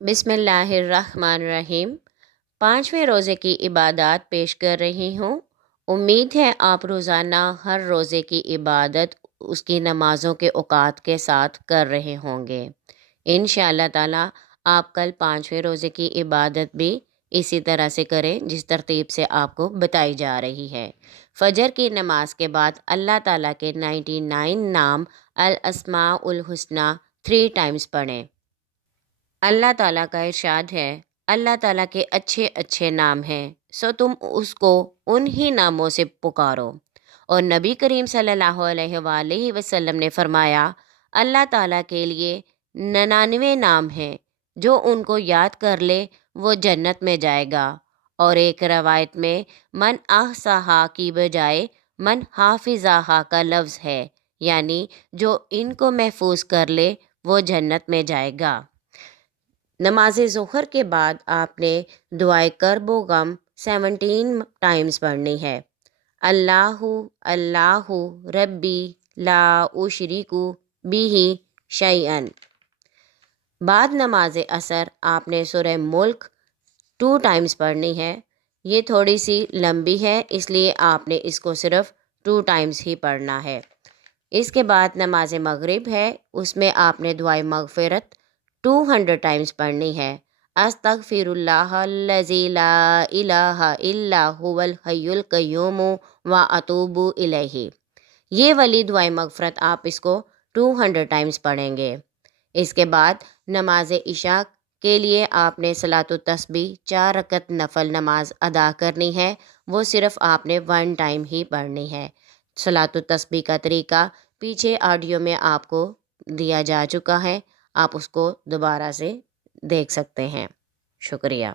बिस्मिल्लाहिर्रहमानिर्रहीम। 5वें रोज़े की इबादत पेश कर रही हूँ। उम्मीद है आप रोज़ाना हर रोज़े की इबादत उसकी नमाज़ों के औकात के साथ कर रहे होंगे। इंशाअल्लाह ताला आप कल 5वें रोज़े की इबादत भी इसी तरह से करें जिस तरतीब से आपको बताई जा रही है। फजर की नमाज के बाद अल्लाह ताला के 99 नाम अल अस्माउल हुस्ना 3 टाइम्स पढ़ें। अल्लाह ताला का इरशाद है, अल्लाह ताला के अच्छे अच्छे नाम हैं, सो तुम उसको उन्हीं नामों से पुकारो। और नबी करीम सल्लल्लाहु अलैहि वसल्लम ने फरमाया, अल्लाह ताला के लिए 99 नाम हैं, जो उनको याद कर ले वो जन्नत में जाएगा। और एक रवायत में मन आहसाहा की बजाय मन हाफिजाहा का लफ्ज़ है, यानी जो इनको महफूज कर ले वो जन्नत में जाएगा। नमाज ज़ोहर के बाद आपने दुआए कर्ब व गम 17 टाइम्स पढ़नी है। अल्लाहु अल्लाहु रब्बी ला उशरिकु बिही शैअन। बाद नमाज असर आपने सूरह मुल्क 2 टाइम्स पढ़नी है। ये थोड़ी सी लंबी है, इसलिए आपने इसको सिर्फ 2 टाइम्स ही पढ़ना है। इसके बाद नमाज मगरिब है, उसमें आपने दुआए मगफ़िरत 200 टाइम्स पढ़नी है। अस्तगफिरुल्लाहल्लज़ी ला इलाहा इल्ला हुवल हय्युल क़य्यूम व अतूबु इलैहि। ये वाली दुआए मगफ़िरत आप इसको 200 टाइम्स पढ़ेंगे। इसके बाद नमाज इशा के लिए आपने सलातुत तस्बीह 4 रकत नफल नमाज अदा करनी है। वो सिर्फ़ आपने 1 टाइम ही पढ़नी है। सलातुत तस्बीह का तरीका पीछे ऑडियो में आपको दिया जा चुका है, आप उसको दोबारा से देख सकते हैं। शुक्रिया।